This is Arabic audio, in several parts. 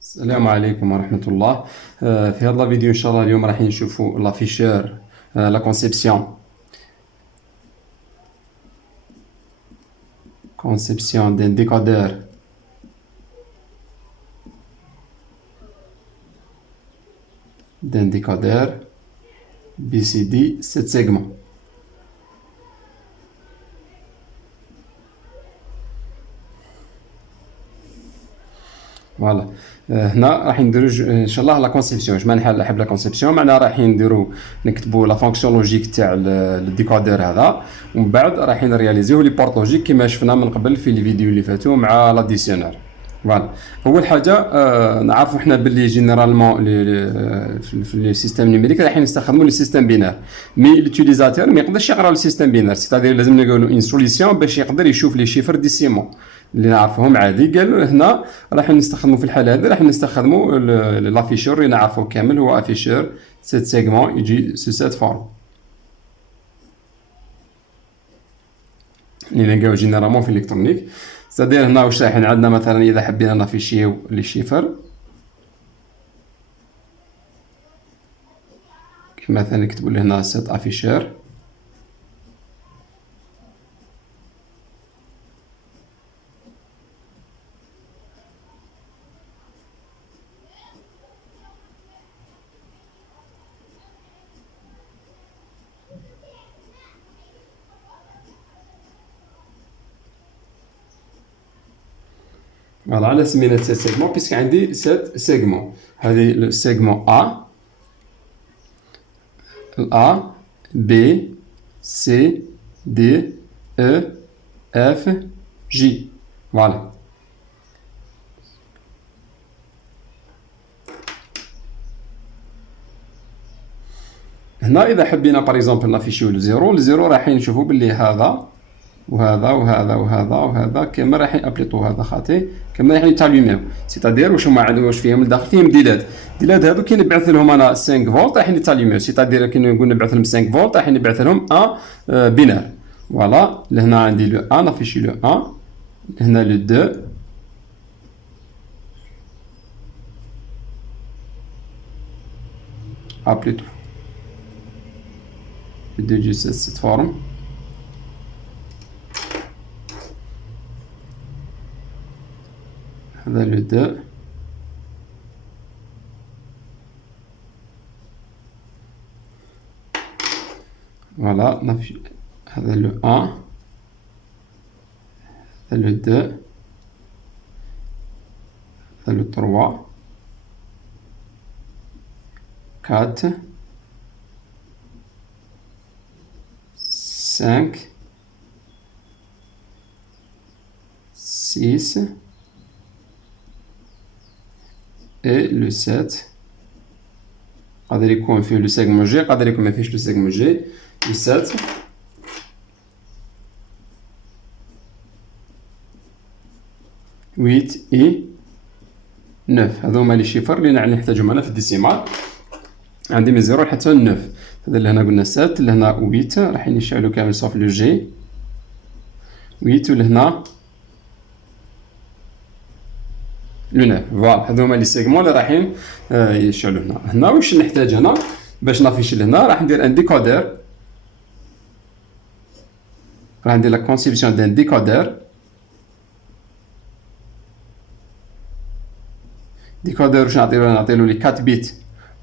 السلام عليكم ورحمة الله. في هذا الفيديو إن شاء الله اليوم راح نشوفوا لافيشور، لا كونسيبسيون دان ديكودور بي سي دي 7 سيجمون. فوالا. هنا راح نديرو ان شاء الله لا كونسيبسيون. اش معنى حاب لا كونسيبسيون؟ معناها راح نديرو نكتبو لا فونكسيون لوجيك تاع الديكودور هذا، ومن بعد راح نرياليزيو لي بورت لوجيك كيما شفنا من قبل في لي فيديو اللي فاتوا مع لاديسيونير. فوالا. اول حاجه نعرفوا حنا باللي جينيرالمون في لي سيستيم نيميريك راح نستخدموا لي سيستيم بينار، مي لوتيليزاتور ما يقدرش يقرا السيستيم بينار، سيتادير لازم نقولوا ان سوليسيون باش يقدر يشوف لي شيفر ديسيمون اللي نعرفوهم عادي. قالوا هنا راح نستخدموا في الحاله هذه راح نستخدموا لافيشور اللي نعرفوه كامل، هو افيشور 7 سيجمون يجي سو سيت فورم اللي نلقاو جينيرالمون في الالكترونيك. سادير هنا واش رايحين عندنا مثلا اذا حبينا نافيشيو لي شيفر، مثلا نكتبوا هنا سيت افيشور فوالا. على سمينا 7 سيجمون بيسك عندي 7 سيجمون. هذه السيجمون A B C D E F J. فوالا. هنا اذا حبينا باغ اكزومبل نافيشيو الزيرو راح نشوفوا باللي هذا وهذا وهذا وهذا وهذا كما راح ابليطو هذا خاطي كما راح يتاليميو، سيتادير واش هما عندهم واش فيهم الداخل فيهم ديلات هذو كي نبعث لهم انا 5 فولت راح يتاليميو، سيتادير كي نقول نبعث لهم 5 فولت راح نبعث لهم ان بينار. فوالا. لهنا عندي لو 1 نافيشي لو 1، هنا لو 2 ابليطو لو 2 جي سيت فورم. هذا لو 2 فوالا. هذا لو 1 هذا لو 2 هذا لو 3 4 5 6 et le 7. قادر يكون فيه لو سيغمون جي، قادر يكون ما فيهش لو سيغمون جي. لو 7 8 اي 9. هذو هما لي شيفر اللي نحتاجهم انا في الديسيمال. عندي من 0 حتى 9. هذا اللي هنا قلنا 7، اللي هنا 8 راح نشعلو كامل صوف لو جي 8، ولهنا لو 9. فوالا. هذو هما لي سيغمون اللي رايحين يشعلوا هنا. هنا واش نحتاج انا باش نافيشي لهنا؟ راح ندير ان ديكودر، راح ندير لا كونسيبسيون دان ديكودر. ديكودر واش نعطيلو لي 4 بيت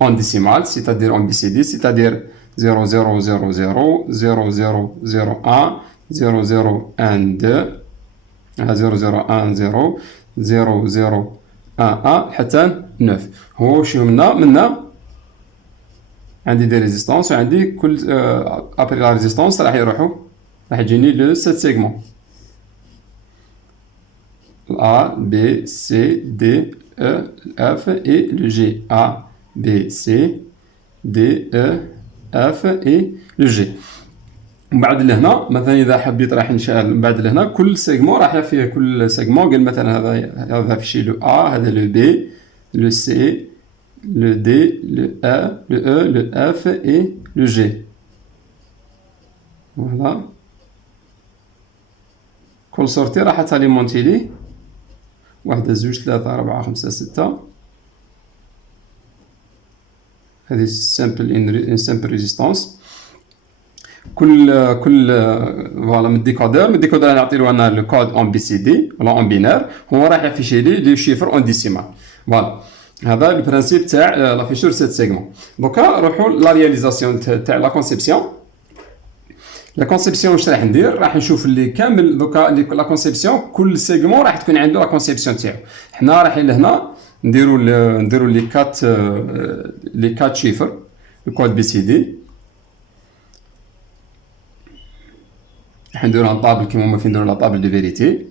اون ديسيمال، سيتادير اون بي سي دي، سيتادير 0 0 0 0 0 0 0 1 0 0 1 2 0 0 1 0 0 0 1 1 حتى 9. هو شنو منا عندي دي ريزيستونس وعندي كل ابري لا ريزيستونس راح يجيني لو 7 سيغمون A B C D E F et le G. A B C D E F et le G. من بعد لهنا مثلا اذا حبيت راح نشعل من بعد لهنا كل سيغمون راح فيه كل سيغمون. قال مثلا هذا فيشي لو A، هذا لو B، لو C، لو D، لو A، لو E، لو F et le G. فوالا. كل سورتي راح تاليمونتي لي 1 2 3 4 5 6 هذه سامبل ريزيستانس. كل فوالا من الديكودر نعطي له انا لو كود اون بي سي دي ولا اون بينار، هو راح يافيشي لي لي شيفر اون ديسيمال. فوالا هذا البرانسيب تاع لافيشور سيت سيغمون. دوكا نروحوا لا رياليزاسيون تاع لا كونسيبسيون. لا كونسيبسيون واش راح ندير؟ راح نشوف اللي كامل دوكا لا كونسيبسيون كل سيغمون راح تكون عنده لا كونسيبسيون تاعو. حنا رايحين لهنا نديروا لي كات شيفر الكود بي سي دي. راح نديرو ان طابل كيما هما فين نديرو لا طابل دو فيريتي.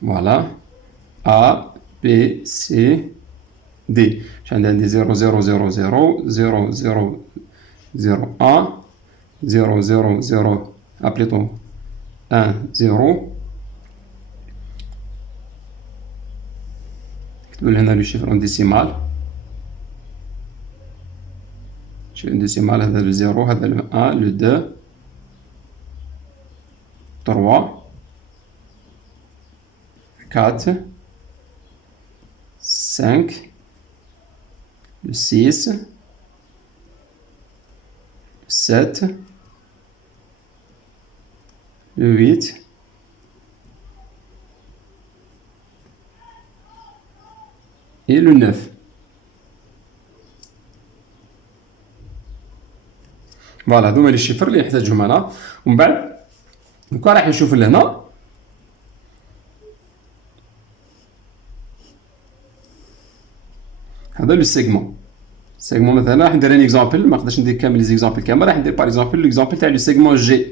فوالا A B C D. عندي 0 0 0 0 0 0 0 1 0 0 0 بليتو 1 0. نكتبو هنا لو شيفر اون ديسيمال. شيفر اون ديسيمال هذا لو 0 هذا لو 1 لو 2 3 4 5 le 6 le 7 le 8 et le 9. فوالا هذوما لي شيفر اللي نحتاجهم انا. ومن بعد دوكا راح نشوف لهنا هذا لو سيغمون. مثلا راح ندير ان اكزامبل، ما نقدرش ندير كامل لي زيكزامبل كامل. راح ندير باغ اكزامبل ليكزامبل تاع لو سيغمون جي.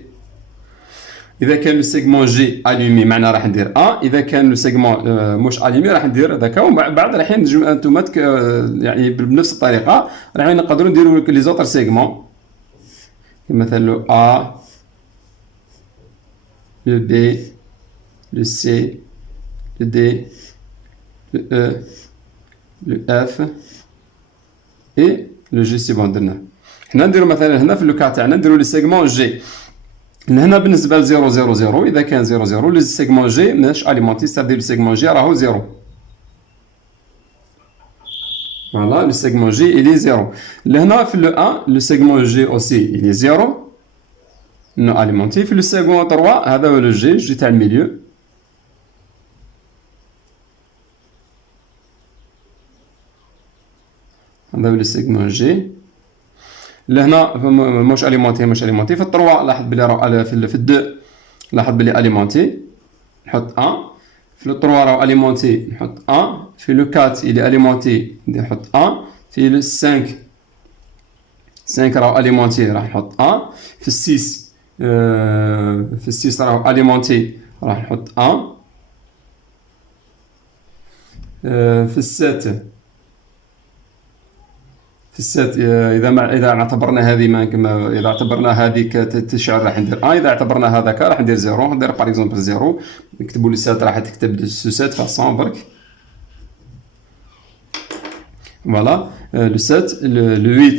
اذا كان لو سيغمون جي الومي معناها راح ندير 1. اذا كان لو سيغمون مش الومي راح ندير هذاك. ومن بعد راح نجمو انتوما يعني بنفس الطريقه راح نقدروا نديروا لي زوتر سيغمون مثلا لو A لو B لو C لو D لو E لو F et لو G. سي بون درنا. حنا نديرو مثلا هنا في لو كا تاعنا نديرو لي سيغمون جي. هنا بالنسبه ل 0 0 0 اذا كان 0 0 لو سيغمون جي ماهيش اليمونتي، ستادير لو سيغمون جي راهو 0. فوالا لو سيغمون جي الي 0. لهنا في لو 1 لو سيغمون جي اوسي الي 0 نو اليمونتي. في لو سيغمون 3 هذا هو لو جي تاع الميليو. هذا هو لو سيغمون جي. لهنا مش اليمونتي. في الطروا لاحظ بلي راه في الدو لاحظ بلي اليمونتي نحط 1. في الطروا راه اليمونتي نحط 1. في لو 4 الي اليمونتي نحط 1. في لو 5 راه اليمونتي راح نحط 1. في 6 راه اليمونتي راح نحط 1. في 7 اذا اعتبرنا هذه اذا اعتبرنا هذيك تشعل راح ندير 1. اذا اعتبرنا هذاك راح ندير 0. ندير باغ اكزومبل 0. نكتبوا لي 7 راح تكتب 7 فاصون برك. فوالا لو 7 لو 8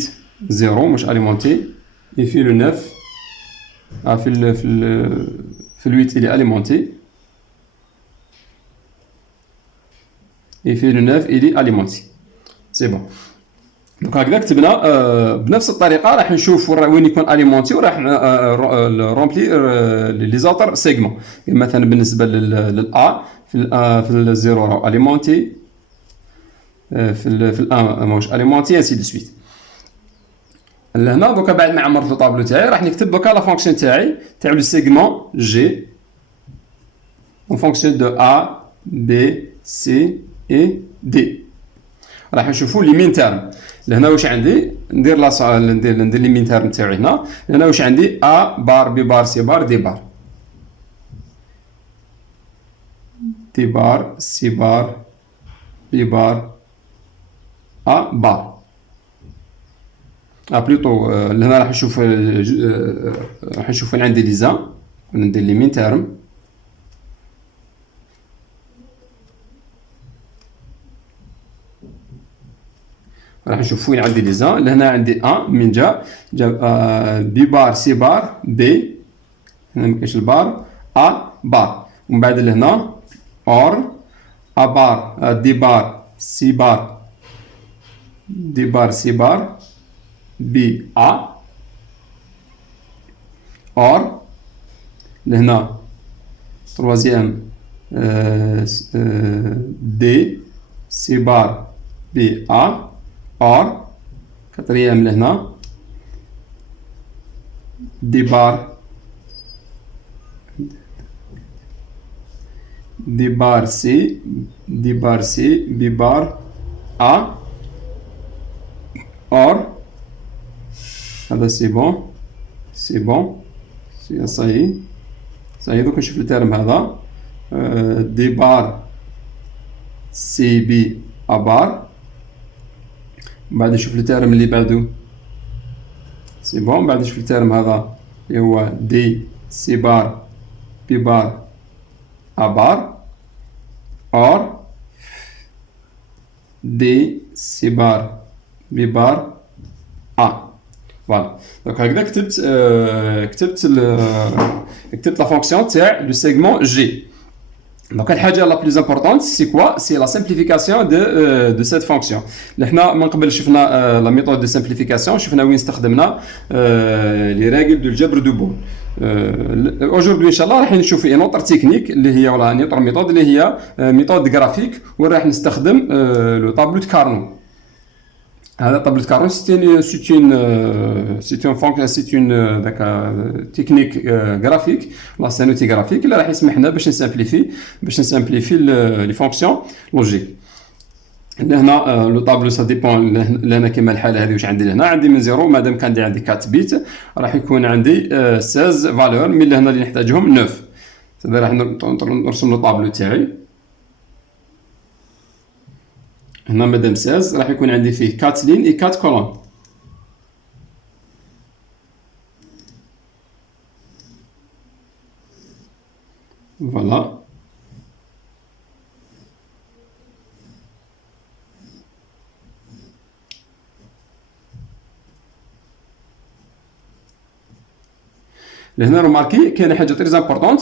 0 مش اليمونتي. اي في لو 9 في ال في ال 8 الي اليمونتي. اي في لو 9 الي اليمونتي. سي بون. دونك هكذا كتبنا بنفس الطريقه راح نشوف وين يكون اليمونتي وراح رومبلي لي زوتر سيغمون. مثلا بالنسبه للA في الزيرو راه اليمونتي. في الان ماهوش اليمونتي انسي دو سويت. لهنا دوكا بعد ما عمرت لو طابلو تاعي راح نكتب دوكا لا فونكسيون تاعي تاع لو سيغمون جي اون فونكسيون دو A B C et D. راح نشوفوا لي مين تيرم. لهنا واش عندي ندير ندير لي مين تيرم تاعي هنا. لهنا واش عندي A بار B بار C بار D بار D بار C بار B بار A بار. بلوتو لهنا راح نشوف وين عندي لي زان وندير لي مين تيرم. راح نشوف وين عندي لي زان. لهنا عندي من جاب بي بار سي بار دي. هنا مكاينش البار. ا بار. ومن بعد لهنا اور ا بار دي بار سي بار دي بار سي بار بي ا اور لهنا troisième دي سي بار بي ا اور quatrième لهنا دي بار سي بي بار ا اور هذا سي بون صحيح دوك نشوف الترم هذا دي بار سي بي ا بار. بعد نشوف الترم اللي بعدو سي بون. بعد نشوف الترم هذا اللي هو دي سي بار بي بار ا بار اور دي سي بار بي بار ا. فوالا دونك هكذا كتبت لا فونكسيون تاع لو سيغمون جي. دونك الحاجه لا بلوز امبورطونت سي كوا سي لا سامبليفيكاسيون دو سيت فونكسيون. حنا من قبل شفنا لا ميثود دو سامبليفيكاسيون، شفنا وين استخدمنا لي ريغل دو الجبر دو بول. اوجوردي ان شاء الله راح نشوف اون اوتر تكنيك اللي هي ولا اون اوتر ميثود اللي هي ميثود غرافيك، وين راح نستخدم لو طابلو دو كارنو. هذا طابلو دو كارنو سي اون تكنيك غرافيك ولا سانوتي غرافيك اللي راح يسمح لنا باش نسامبليفي لي فونكسيون لوجيك. هنا لو طابلو سا ديبون لهنا كيما الحاله هذه واش عندي لهنا، عندي من زيرو مادام كان عندي 4 بيت راح يكون عندي 16 فالور، من لهنا اللي نحتاجهم 9. هذا راح نرسم لو طابلو تاعي. هنا مادام 16 راح يكون عندي فيه 4 لين اي 4 كولون. فوالا لهنا روماركي كاينه حاجه تري امبورطونت.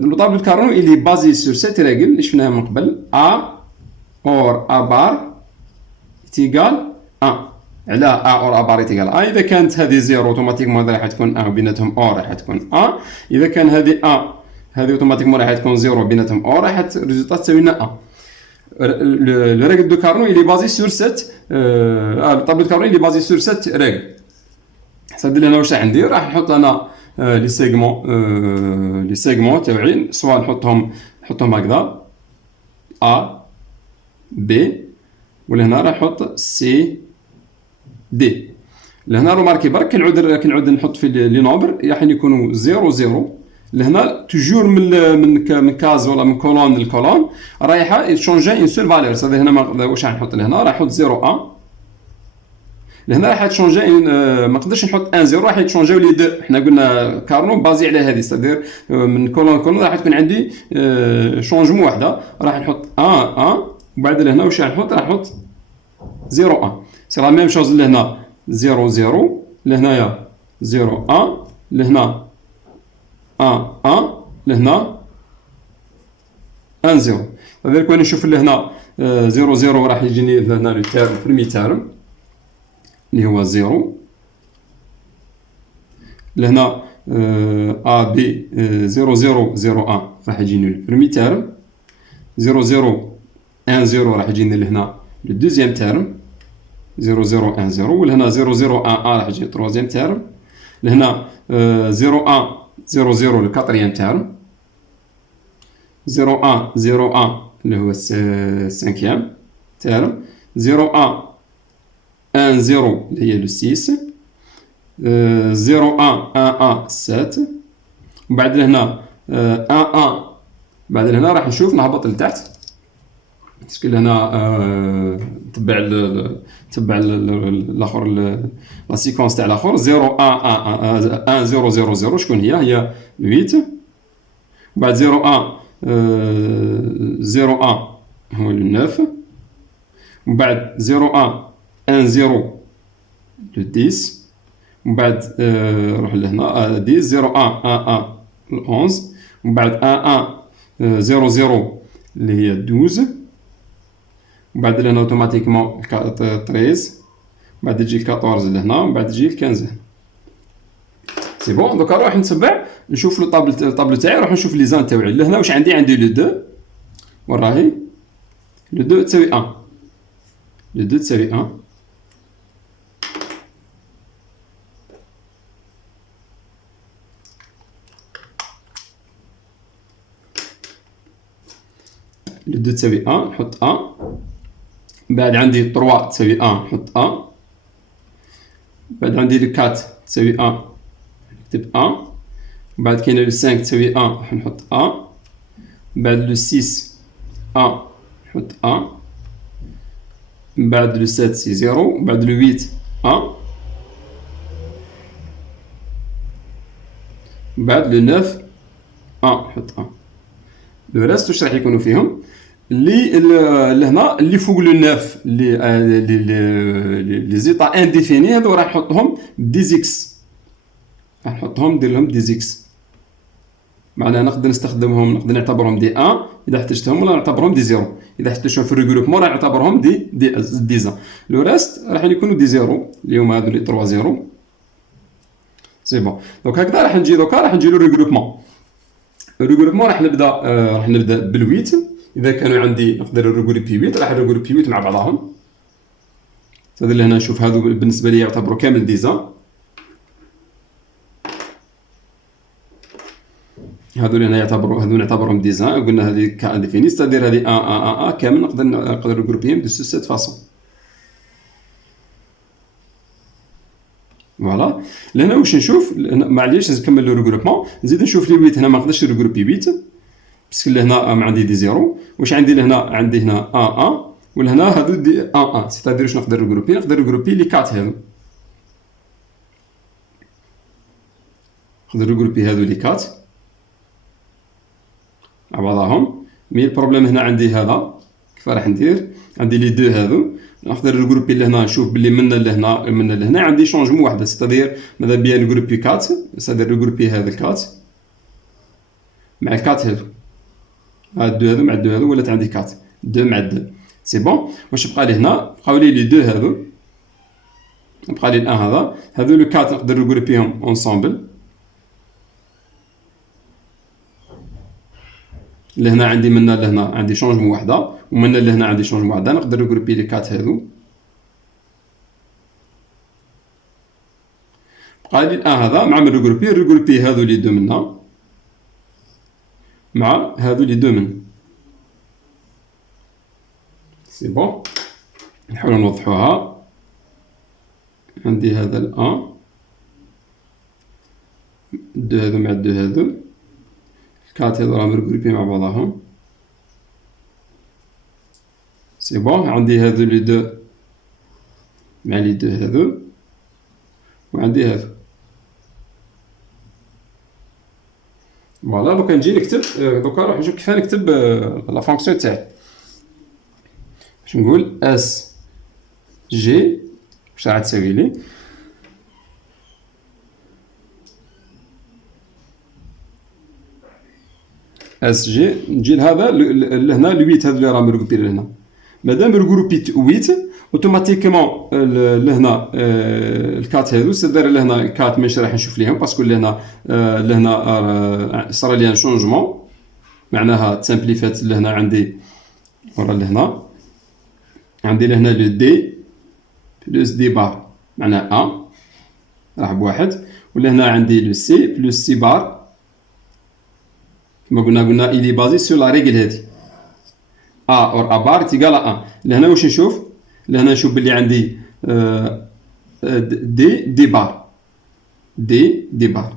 لو طابلو دو كارنو اللي بازي سور سيت ريغل اللي شفناها من قبل ا اور ا بار تيغال 1 على ا اور ا بار تيغال ا. اذا كانت هذه زيرو اوتوماتيكمون راح تكون 1 وبيناتهم او راح تكون 1. اذا كان هذه ا هذه اوتوماتيكمون راح تكون زيرو بيناتهم او راح الريزولطات تساوي لنا 1. لو ريغل دو كارنو اللي بازي سور سيت الطابلو دو كارنو اللي بازي سور سيت ريغل. صدر لنا واش راح ندير، راح نحط انا لي سيغمون تاوعي، سواء نحطهم هكذا ا بي، ولهنا راح نحط سي دي. لهنا روماركي برك كنعود نحط في لي نومبر راح يكونوا 0 0. لهنا توجور من كاز ولا من كولون للكولون رايحه تشونجي اون سول فالور. صافي هنا واش راح نحط لهنا، راح نحط 0 1. لهنا راح تشونجي ما نقدرش نحط 1 0، راح تشونجيو لي دو. حنا قلنا كارنو بازي على هذه، صدير من كولون راح تكون عندي شونجمون واحده. راح نحط 1 1 وبعد لهنا واش راح نحط 0 1. سي لا ميم شوز لهنا 0 0 لهنايا 0 1 لهنا 1 1 لهنا 1 0. لذلك وانا نشوف لهنا 0 0 راح يجيني لهنا لو تيرم بريمي تيرم اللي هو 0. لهنا ا بي 0 0 0 1 راح يجيني البريمي تيرم. 0 0 1 0 راح يجيني لهنا لو دوزيام تيرم 0 0 1 0. ولهنا 0 0 1 1 راح يجي تروزيام تيرم. لهنا 0 1 0 0 الكاتريام تيرم. 0 1 0 1 اللي هو السانكيام تيرم. 0 1 1 0 اللي هي لو 6. 0 1 1 1 7. وبعد لهنا 1 1 بعد لهنا راح نشوف نهبط لتحت باسكو هنا تبع الاخر لا سيكونس تاع الاخر 0 1 1 0 0 0 شكون هي 8. وبعد 0 1 0 1 هو 9. وبعد 0 1 1 0 لو 10. ومن بعد نروح لهنا 10 0 1 1 1 11. ومن بعد 1 1 0 0 اللي هي 12، ومن بعد لهنا اوتوماتيكمون 13، بعد تجي 14 لهنا، ومن بعد تجي 15 هنا. سي بون. دوكا نروح نتبع نشوف الطابلو تاعي، نروح نشوف لي زان تاوعي. لهنا واش عندي لو 2 وراهي لو 2 تساوي 1، لو 2 تساوي 1، لو 2 تساوي 1 نحط 1، بعد عندي 3 تساوي 1 نحط 1، بعد عندي لو 4 تساوي 1 نكتب 1، بعد كاين لو 5 تساوي 1 راح نحط 1، بعد لو 6 1 نحط 1، بعد لو 7 سي 0، بعد لو 8 1، بعد لو 9 1 نحط 1. لو ريست واش راح يكونوا فيهم اللي لهنا اللي فوق لو 9 لي زيتا انديفيني هذو راح نحطهم ديزيكس، راح نحطهم ندير لهم ديزيكس، معناها نقدر نستخدمهم، نقدر نعتبرهم دي 1 اذا احتجتهم، ولا نعتبرهم دي 0 اذا احتجتهم في الريغروبمون، راح نعتبرهم دي زان. لو ريست راح يكونوا دي 0 اللي هما هذو لي 3 0. سي بون. دونك هكذا راح نجي لو ريغروبمون. الريغروبمون راح نبدا بالويت. اذا كانوا عندي نقدر نريغروبي 8 راح نريغروبي 8 مع بعضهم. هذا اللي هنا نشوف هذو بالنسبه لي يعتبروا كامل دي زان. هذو اللي نعتبرهم دي زان. قلنا هذه كان ديفيني، ستادير هذه 1 كامل نقدر نريغروبيهم دو سيت فاصون. فوالا. لهنا واش نشوف، معليش نكمل لو ريغروبمون، نزيد نشوف لي 8 هنا ما نقدرش نريغروبي 8 باسكو لهنا ما عندي دي 0. واش عندي لهنا؟ عندي هنا 1 ولهنا هذو دي 1 سيتادير واش نقدر نريغروبي لي 4 هذو، نقدر نريغروبي هذو لي 4 مع بعضهم. مي البروبليم هنا عندي هذا كيف راح ندير؟ عندي لي 2 هذو نقدر نجروبي لهنا، نشوف بلي من لهنا من لهنا عندي شونجمون واحده، ستادير ماذا بيا نجروبي 4، ستادير نجروبي هذا 4 مع 4 هذو، هاد 2 هذو مع 2 هذو ولات عندي 4 2 مع 2. سي بون. واش بقى لي هنا؟ بقاو لي 2 هذو، بقى لي الان هذا، هذو لو 4 نقدر نجروبيهم اونصومبل. لهنا عندي من لهنا عندي شونجمون واحده، ومن لهنا عندي شونجمون واحده، نقدر نجروبي لي 4 هذو. بقى لي الان هذا مع من نجروبي هذو لي 2 منا مع هذو لي 2 من. سي بون. نحاولوا نوضحوها. عندي هذا الان 2 هذو مع 2 هذو، 4 هذو راهم ريغروبي مع بعضهم. سي بون. عندي هذو لي 2 مع لي 2 هذو، وعندي هذو. فوالا. دوكا نجي نكتب، دوكا نروح نشوف كيف نكتب لا فونكسيون تاعي. باش نقول اس جي واش راح تساوي لي؟ اس جي نجي لهذا لهنا ل 8 هذو اللي راهم ريغروبي لهنا. مادام ريغروبي 8 اوتوماتيكمون لهنا الكات هذو سدار لهنا الكات ماشي راح نشوف ليهم باسكو لهنا صار لي ان شونجمون، معناها تسامبليفات. لهنا عندي ورا لهنا عندي لهنا لو دي بلس دي بار معناها ا راح بواحد، ولهنا عندي لو سي بلس سي بار كما قلنا إلي بازي سو لا ريغل هادي ا اور ا بار تيغال ا. لهنا واش نشوف؟ لهنا نشوف بلي عندي دي بار دي بار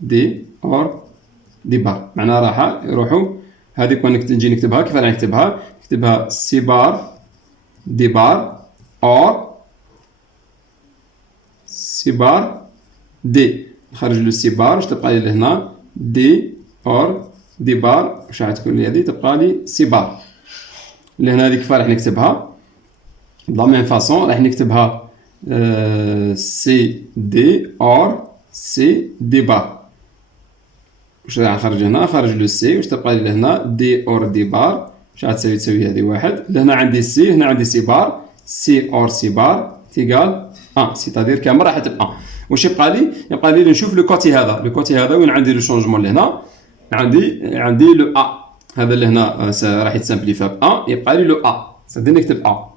دي اور دي بار، معناها راح يروحوا هذيك. وين نجي نكتبها كيف راح نكتبها سي بار دي بار اور سي بار دي. نخرج له سي بار واش تبقى لي لهنا دي اور دي بار، واش راح تكون لي هذه؟ تبقى لي سي بار. لهنا هذه كيف راح نكتبها؟ بلا ميم فاصون راح نكتبها سي دي اور سي دي بار. واش راح خرج هنا؟ خرج لو سي. واش تبقى لي لهنا؟ دي اور دي بار. واش غاد تساوي هذه واحد. لهنا عندي سي، هنا عندي سي بار. سي اور سي بار تيغال 1، سيتادير كامل راح تبقى. واش يبقى لي؟ يبقى لي نشوف لو كوتي هذا. لو كوتي هذا وين عندي لو شونجمون لهنا؟ عندي لو ا. هذا اللي هنا راح يتسامبليفا ب 1، يبقى لي لو ا. صدق نكتب ا.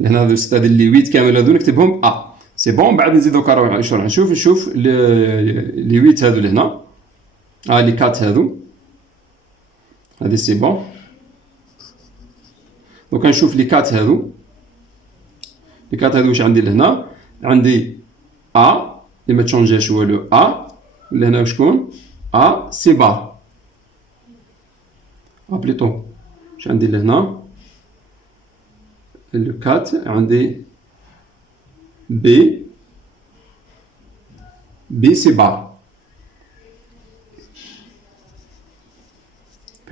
لهنا هذو ستادير لي 8 كامل هذو نكتبهم ا. سي بون. بعد نزيدو كارو شنو راح نشوف لي 8 هذو لهنا. لي 4 هذو. هذه سي بون. دوكا نشوف لي 4 هذو. لي 4 هذو واش عندي لهنا؟ عندي ا اللي ما تشونجيش هو لو ا. لهنا شكون؟ ا سي بار. بليتو واش عندي لهنا؟ لو 4 عندي بي سي بار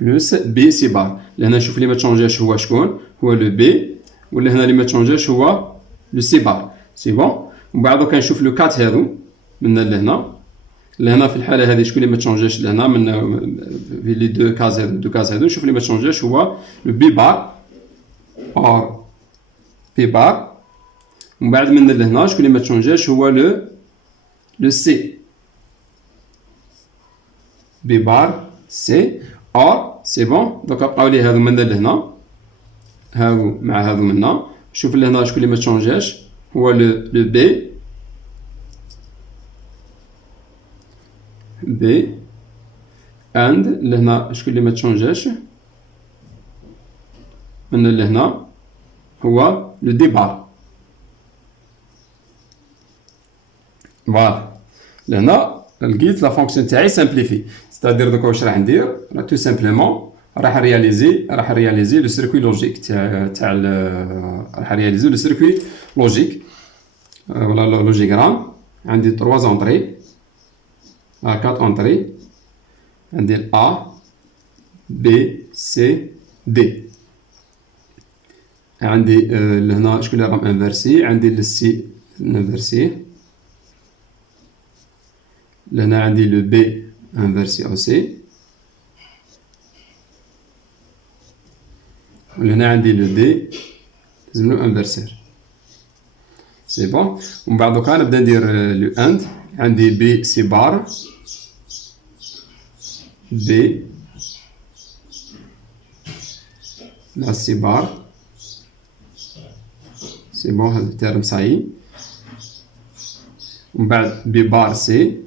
بلس بي سي بار. لهنا نشوف اللي ما تشونجاش هو شكون؟ هو لو بي. ولا هنا اللي ما تشونجاش هو لو سي بار. سي بون. ومن بعد دوكا نشوف لو 4 هذو من لهنا. لهنا في الحاله هذه شكون اللي ما تشونجاش لهنا من في لي دو كاز هذو نشوف اللي ما تشونجاش هو لو بي بار اور بي بار. ومن بعد من لهنا شكون اللي ما تشونجاش هو لو سي بي بار سي اور سي بون. دوكا بقاو لي هذو من لهنا هاو مع هذو منا. شوف لهنا شكون اللي ما تشونجاش هو لو بي اند لهنا شكون اللي ما تشونجاش من لهنا هو لو دي بار. فوالا لهنا لقيت لا فونكسيون تاعي سامبليفي. ستادير دوكا واش راح ندير؟ تو سامبلومون راح رياليزي لو سيركوي لوجيك تاع راح رياليزي لو سيركوي لوجيك ولا لوجيغرام. عندي 3 زونطري 4 انطري. عندي ال A B C D. عندي لهنا شكون اللي راهم انفيرسي؟ عندي السي انفيرسي. لهنا عندي لو بي انفيرسي اوسي. ولهنا عندي لو دي لازملو انفيرسير. سي بون. ومن بعد دوكا نبدا ندير لو اند. عندي بي سي بار بي لا سي بار. سي بون هذا الترم صايي. ومن بعد بي بار سي.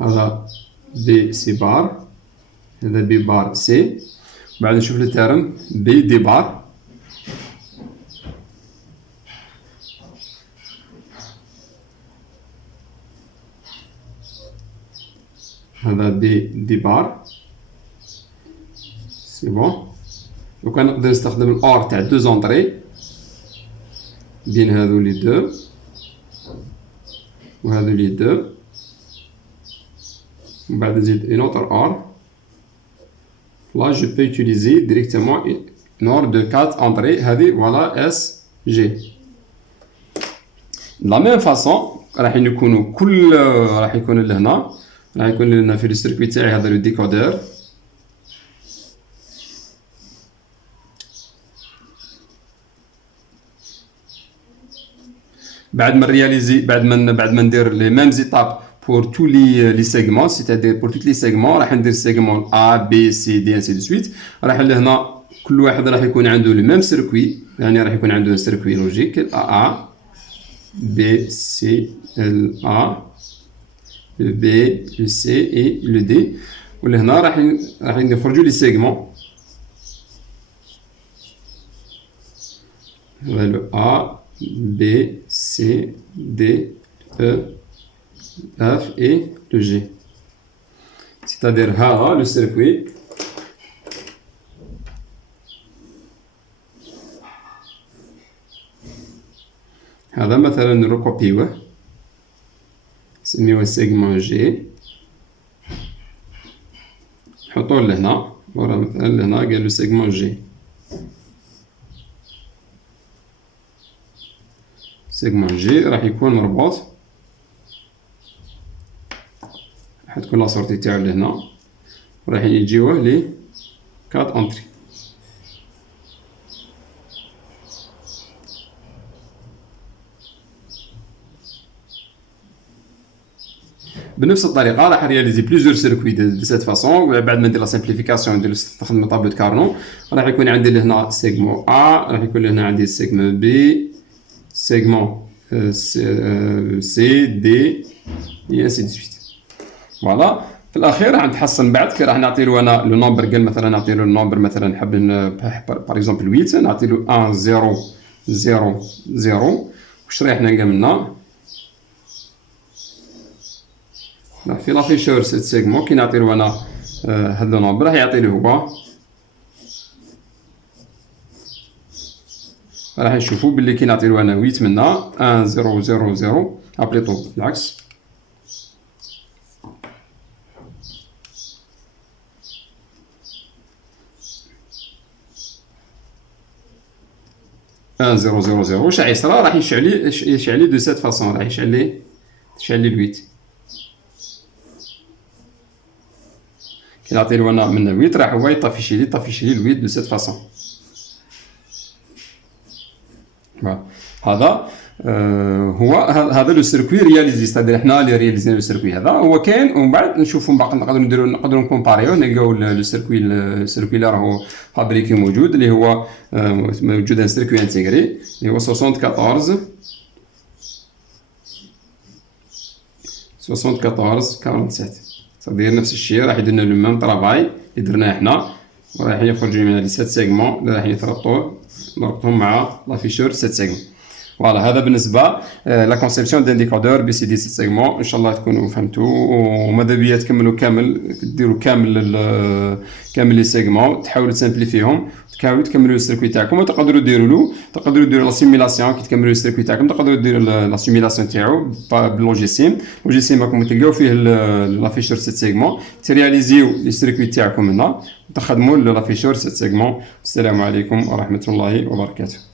هذا بي سي بار. هذا بي بار سي. بعد نشوف الترم بي دي بار. هذا بي دي بار. سي بون. دوكا نقدر نستخدم الأور تاع 2 زونطري بين هذو لي 2 وهذو لي 2. من بعد نزيد une autre OR. Là je peux utiliser directement une OR de 4 entrées. هذه voilà S G. De la même façon راح يكونوا كل راح يكون لهنا راح يكون لنا في السيركوي تاعي هذا لو ديكودور. بعد ما رياليزي بعد ما ندير لي ميم زيتاب pour tous les segments, c'est-à-dire pour tous les segments راح ندير segment A B C D ainsi de suite. راح لهنا كل واحد راح يكون عنده لو ميم سيركوي، يعني راح يكون عنده سيركوي لوجيك A B C ال A le B le C et le D. ولهنا راح يخرجوا لي سيغمون. le A B C D E F et le G. C'est-à-dire هذا le circuit هذا مثلا نركوبيوه نسميوه سيغمون جي، نحطوه لهنا ورا مثلا لهنا قال له سيجمون جي، سيجمون جي راح يكون مربوط، راح تكون لا سورتي تاعو لهنا، وراح يجيوه لي 4 انتري. بنفس الطريقه راح رياليزي بليزيور سيركوي دو سيت فاسون. بعد ما ندير لا سامبليفيكاسيون ندير نستخدم طابلو كارنو، راح يكون عندي لهنا سيغمون ا، راح يكون لهنا عندي سيغمون بي، سيغمون سي دي اي انسي دو سويت. فوالا في الاخير راح نتحسن بعد كي راح نعطي له انا لو نومبر. قال مثلا نعطي له النومبر مثلا حاب باغ اكزومبل 8، نعطي له 1 0 0 0. واش رايح نلقى منا في لافيشور سيت سيغمون كي نعطي له انا هاد لو نومبر راح يعطي لي هو، راح نشوفوا باللي كي نعطي له انا 8 منا 1 0 0 0 ابليطو بالعكس 1 0 0 0. واش راح يصرى؟ راح يشعل لي دو سيت فاسون، راح يشعل لي ال8. كي نعطي له انا من 8 راح هو يطفيشي لي ال8 دو سيت فاسون. هذا هو هذا لو سيركوي رياليزي، ستادير حنا اللي رياليزينا لو سيركوي هذا هو كاين. ومن بعد نشوفوا باقي نقدروا نكومباريو، نلقاو لو سيركوي اللي راهو فابريكي موجود اللي هو موجود ان سيركوي انتيغري اللي هو 74 47. ستادير نفس الشيء راح يدير لنا لو ميم طرافاي اللي درناه حنا، وراح يخرج لنا لي 7 سيغمون اللي راح نربطوهم مع لافيشور 7 سيغمون. فوالا هذا بالنسبه لا كونسيبسيون دانديكادور بي سي دي 7 سيغمون. ان شاء الله تكونوا فهمتوا، وماذا بيا تكملوا كامل، ديروا كامل لي سيغمون، تحاولوا تسامبليفيهم، تحاولوا تكملوا السيركوي تاعكم. وتقدروا ديروا لا سيميلاسيون كي تكملوا السيركوي تاعكم، تقدروا ديروا لا سيميلاسيون تاعو باللوجيسيم راكم تلقاو فيه لافيشور 7 سيغمون، ترياليزيو لي سيركوي تاعكم هنا وتخدموا لافيشور 7 سيغمون. السلام عليكم ورحمه الله وبركاته.